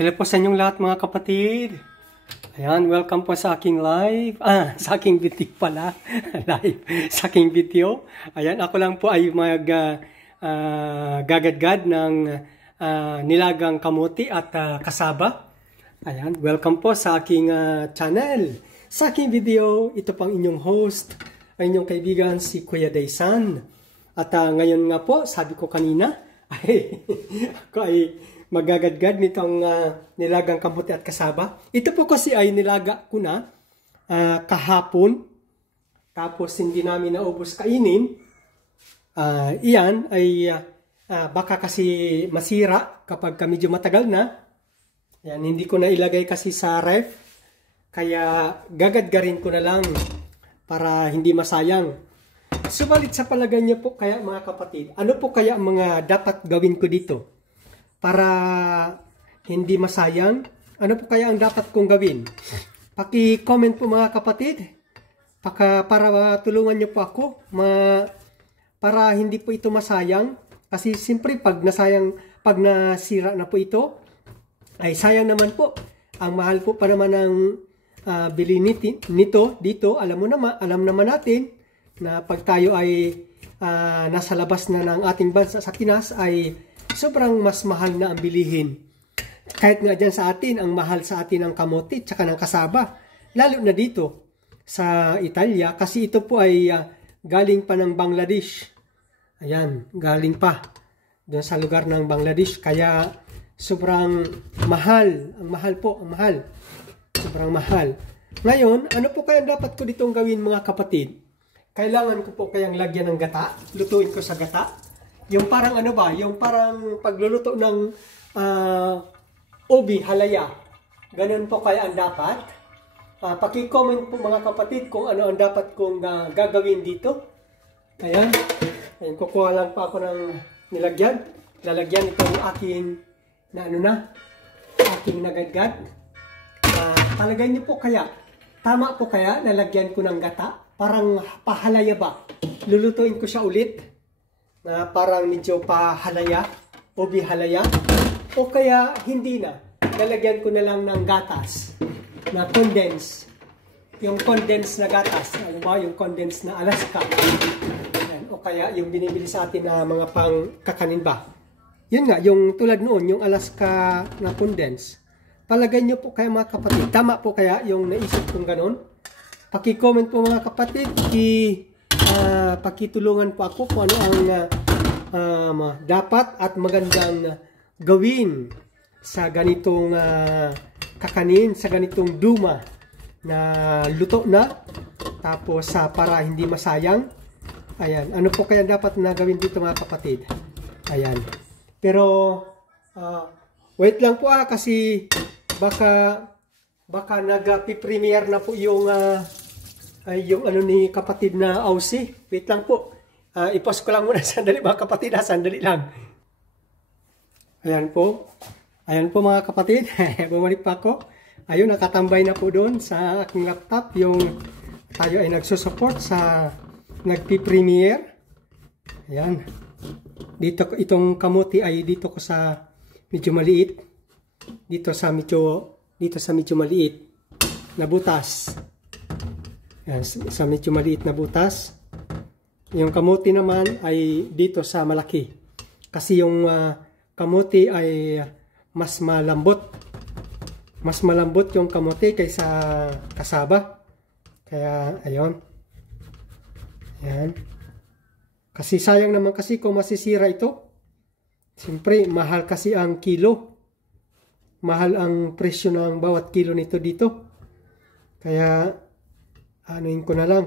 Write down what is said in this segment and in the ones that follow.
Hello po sa inyong lahat mga kapatid. Ayan, welcome po sa aking live. Sa aking video pala. Live. Sa aking video. Ayan, ako lang po ay gagadgad ng nilagang kamuti at kasaba. Ayan, welcome po sa aking channel. Sa aking video, ito pang inyong host, ang inyong kaibigan si Kuya Daysan. At ngayon nga po, sabi ko kanina, ako ay magagadgad nitong nilagang kamuti at kasaba. Ito po kasi ay nilaga ko na kahapon. Tapos hindi namin naubos kainin. Iyan ay baka kasi masira kapag medyo matagal na. Ayan, hindi ko na ilagay kasi sa ref. Kaya gagadgarin ko na lang para hindi masayang. Subalit sa palagay niyo po kaya mga kapatid, ano po kaya ang mga dapat gawin ko dito? Para hindi masayang, ano po kaya ang dapat kong gawin? Paki-comment po mga kapatid. Para tulungan niyo po ako para hindi po ito masayang. Kasi siyempre pag nasira na po ito, ay sayang naman po. Ang mahal po pa naman ng bili nito dito. Alam naman natin na pag tayo ay nasa labas na ng ating bansa sa Pinas ay sobrang mas mahal na ang bilihin. Kahit nga dyan sa atin, ang mahal sa atin ng kamote tsaka ng kasaba. Lalo na dito sa Italia kasi ito po ay galing pa ng Bangladesh. Ayan, galing pa doon sa lugar ng Bangladesh. Kaya sobrang mahal. Ang mahal po, ang mahal. Sobrang mahal. Ngayon, ano po kaya dapat ko ditong gawin mga kapatid? Kailangan ko po kayang lagyan ng gata. Lutuin ko sa gata. Yung parang ano ba? Yung parang pagluluto ng ubi, halaya. Ganun po kaya ang dapat. Paki-comment po mga kapatid kung ano ang dapat kong gagawin dito. Ayan. Ayan, kukuha lang pa ako ng nilagyan. Lalagyan itong aking aking nagadgad. Palagay niyo po kaya, tama po kaya nalagyan ko ng gata? Parang pahalaya ba? Lulutuin ko siya ulit. Na parang medyo pahalaya o bihalaya o kaya hindi na. Lalagyan ko na lang ng gatas na condense. Yung condense na gatas. Ano ba? Yung condense na Alaska. Ayan. O kaya yung binibili sa atin na mga pang kakanin ba? Yun nga, yung tulad noon, yung Alaska na condense. Palagay nyo po kaya mga kapatid. Tama po kaya yung naisip kong ganon? Paki-comment po mga kapatid. Pakitulungan po ako kung ano ang dapat at magandang gawin sa ganitong kakanin, sa ganitong duma na luto na tapos para hindi masayang. Ayan, ano po kaya dapat na gawin dito mga kapatid? Ayan, pero wait lang po kasi baka nag-premiere na po yung ano ni kapatid na Aussie. Wait lang po. I-pause ko lang muna sandali mga kapatid. Sandali lang. Ayan po. Ayan po mga kapatid. Bumalik pa ako. Ayun, nakatambay na po doon sa aking laptop. Yung tayo ay nagsusupport sa nagpi-premiere. Ayan. Dito, itong kamuti ay dito ko sa medyo maliit. Dito sa medyo maliit na butas. Ayan, sa medyo maliit na butas. Yung kamuti naman ay dito sa malaki. Kasi yung kamuti ay mas malambot. Mas malambot yung kamuti kaysa kasaba. Kaya, ayun. Ayan. Kasi sayang naman kasi kung masisira ito. Siyempre, mahal kasi ang kilo. Mahal ang presyo ng bawat kilo nito dito. Kaya, anuin ko na lang.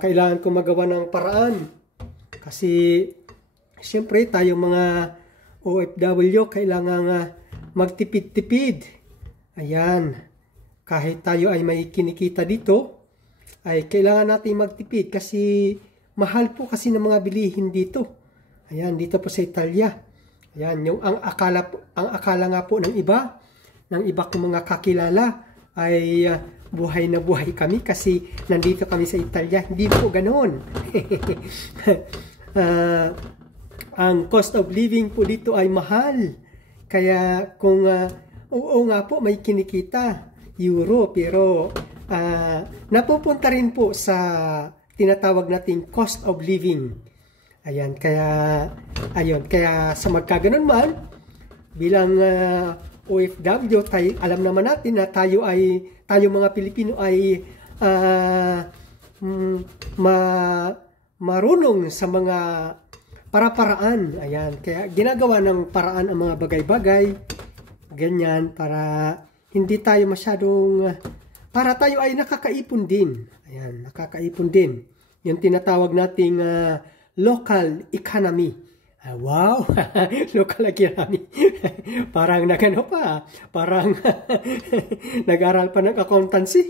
Kailangan ko magawa ng paraan. Kasi, siyempre, tayo mga OFW, kailangan magtipid-tipid. Ayan. Kahit tayo ay may kinikita dito, ay kailangan natin magtipid kasi mahal po kasi ng mga bilihin dito. Ayan, dito po sa Italia. Ayan, ang akala nga po ng iba kong mga kakilala ay buhay na buhay kami kasi nandito kami sa Italia. Hindi po ganoon. Ang cost of living po dito ay mahal. Kaya kung oo nga po may kinikita euro, pero napupunta rin po sa tinatawag nating cost of living. Ayan, kaya sa magkaganon man, bilang OFW, alam naman natin na tayo mga Pilipino ay marunong sa mga para-paraan. Ayan, kaya ginagawa ng paraan ang mga bagay-bagay, ganyan, para hindi tayo masyadong, para tayo ay nakakaipon din. Ayan, nakakaipon din. Yung tinatawag nating local economy. Wow! Local economy. Parang nagano pa. Parang nag-aral pa ng accountancy.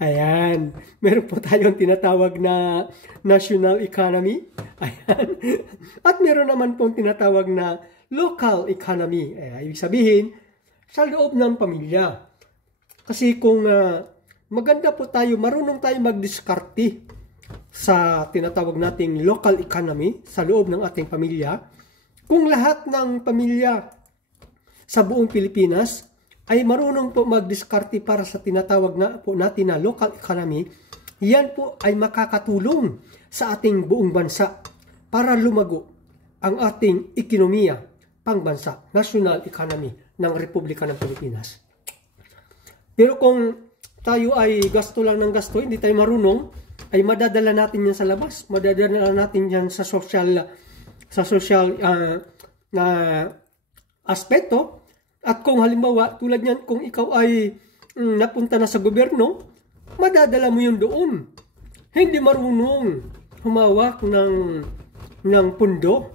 Ayan. Meron po tayong tinatawag na national economy. Ayan. At meron naman pong tinatawag na local economy. Ibig sabihin, sa loob ng pamilya. Kasi kung maganda po tayo, marunong tayo magdiskarte sa tinatawag nating local economy sa loob ng ating pamilya. Kung lahat ng pamilya sa buong Pilipinas ay marunong po magdiskarte para sa tinatawag na po natin na local economy, yan po ay makakatulong sa ating buong bansa para lumago ang ating ekonomiya pangbansa, national economy ng Republika ng Pilipinas. Pero kung tayo ay gasto lang ng gasto, hindi tayo marunong, ay madadala natin yan sa labas, madadala natin yan sa social na aspeto. At kung halimbawa, tulad niyan, kung ikaw ay napunta na sa gobyerno, madadala mo yun doon. Hindi marunong humawak ng pundo.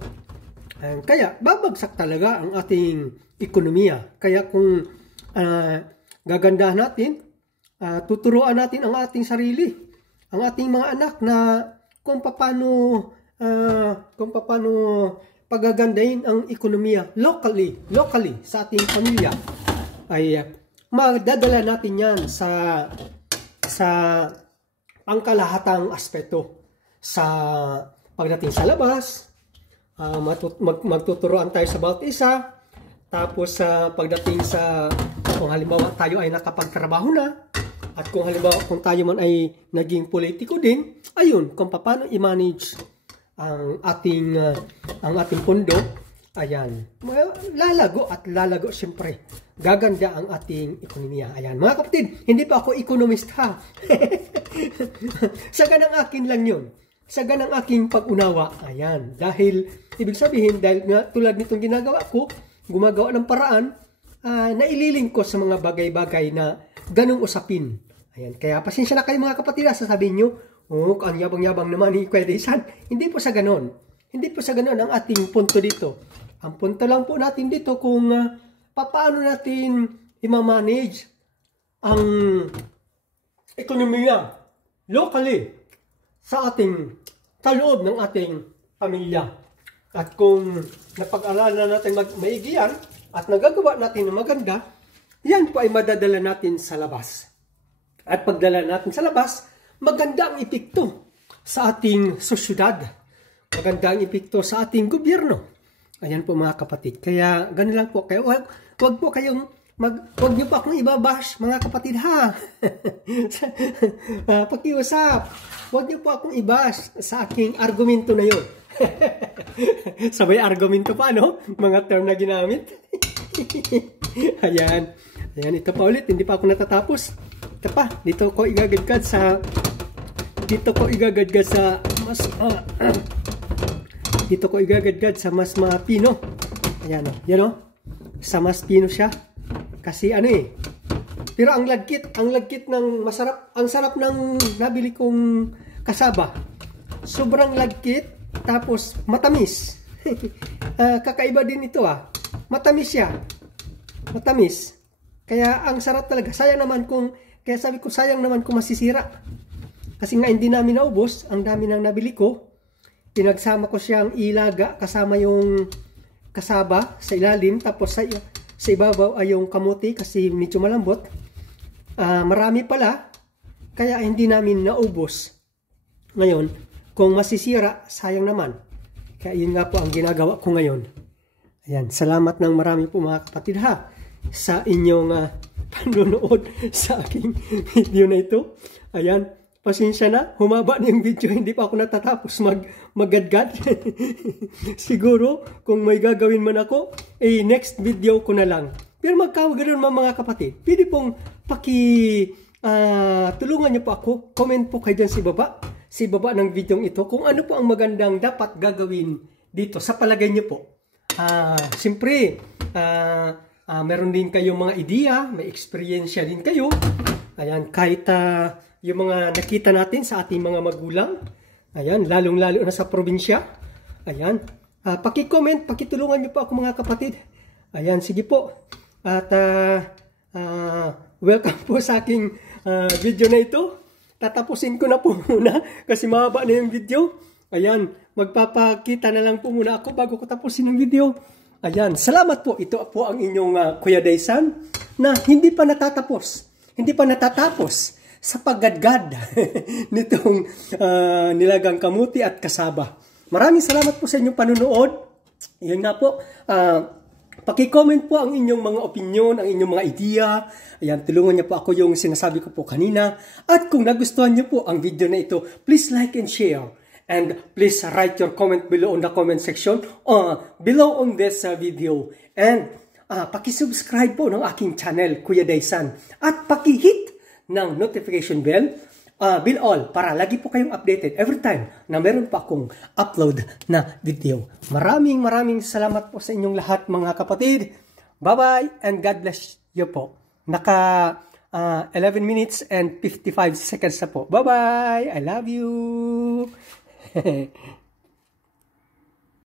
Kaya babagsak talaga ang ating ekonomiya. Kaya kung gagandahan natin, tuturuan natin ang ating sarili, ang ating mga anak na kung paano pagagandahin ang ekonomiya locally sa ating pamilya, ay madadala natin yan sa pangkalahatang aspeto. Sa pagdating sa labas, magtuturoan tayo sa bawat isa. Tapos sa pagdating sa, kung halimbawa tayo ay nakapagtrabaho na, at kung halimbawa kung tayo man ay naging politiko din, ayun, kung paano i-manage ang ating pondo, ayan, lalago siyempre. Gaganda ang ating ekonomiya. Ayan, mga kapatid, hindi pa ako economist ha. Sa ganang akin lang yun. Sa ganang aking pag-unawa. Ayan, dahil, ibig sabihin, dahil nga tulad nitong ginagawa ko, gumagawa ng paraan, naililing ko sa mga bagay-bagay na ganong usapin. Ayan, kaya pasensya na kayo mga kapatid, sasabihin nyo, oh, ang yabang-yabang naman ni Kuya Daysan. Hindi po sa ganon. Hindi po sa ganon ang ating punto dito. Ang punto lang po natin dito kung paano natin i-manage ang ekonomiya locally sa loob ng ating pamilya. At kung napag-aralan natin maigi yan at nagagawa natin ng maganda, yan po ay madadala natin sa labas. At pagdala natin sa labas, maganda ang epekto sa ating sosyudad. Maganda ang epekto sa ating gobyerno. Ayan po mga kapatid. Kaya ganun lang po kayo. Wag niyo po akong ibabash mga kapatid ha. Pakiusap. Wag niyo po akong ibash sa aking argumento na yun. Sabay argumento pa, no? Mga term na ginamit. Ayan. Ayan, ito pa ulit. Hindi pa ako natatapos. Ito pa. Dito ko igagadgad sa mas dito ko igagadgad sa mas mapino. Ayan o. Yan o. Sa mas pino siya. Kasi ano eh. Pero ang lagkit ng masarap, ang sarap ng nabili kong kasaba. Sobrang lagkit. Tapos, matamis. Kakaiba din ito ah. Matamis siya. Matamis. Kaya, ang sarap talaga. Kaya sabi ko, sayang naman kung masisira. Kasi nga, hindi namin naubos. Ang dami nang nabili ko. Pinagsama ko siyang ilaga kasama yung kasaba sa ilalim. Tapos, sa ibabaw ay yung kamuti kasi medyo malambot. Marami pala. Kaya, hindi namin naubos. Ngayon, kung masisira, sayang naman. Kaya yun nga po ang ginagawa ko ngayon. Ayan, salamat ng marami po mga kapatid ha sa inyong panonood sa aking video na ito. Ayan, pasensya na, humaba na yung video, hindi pa ako natatapos maggadgad. Siguro, kung may gagawin man ako, next video ko na lang. Pero magkawagalan mga kapatid, pwede pong tulungan niyo po ako, comment po kayo dyan sa baba ng video ito, kung ano po ang magandang dapat gagawin dito, sa palagay niyo po. Siyempre, meron din kayong mga ideya, may experience din kayo. Ayan, kahit yung mga nakita natin sa ating mga magulang, ayan, lalong-lalo na sa probinsya. Ayan, paki-comment, pakitulungan niyo po ako mga kapatid. Ayan, sige po. At welcome po sa aking video na ito. Tatapusin ko na po muna kasi mahaba na yung video. Ayan, magpapakita na lang po muna ako bago ko tapusin yung video. Ayan, salamat po. Ito po ang inyong Kuya Daysan na hindi pa natatapos sa paggadgad nitong nilagang kamuti at kasaba. Maraming salamat po sa inyong panunood. Yan nga po, paki-comment po ang inyong mga opinion, ang inyong mga ideya. Ayan, tulungan niyo po ako yung sinasabi ko po kanina. At kung nagustuhan niyo po ang video na ito, please like and share. And please write your comment below on the comment section below on this video. And paki-subscribe po ng aking channel, Kuya Daysan. At paki-hit ng notification bell, bell all, para lagi po kayong updated every time na meron pa akong upload na video. Maraming salamat po sa inyong lahat mga kapatid. Bye-bye and God bless you po. Naka 11 minutes and 55 seconds na po. Bye-bye! I love you!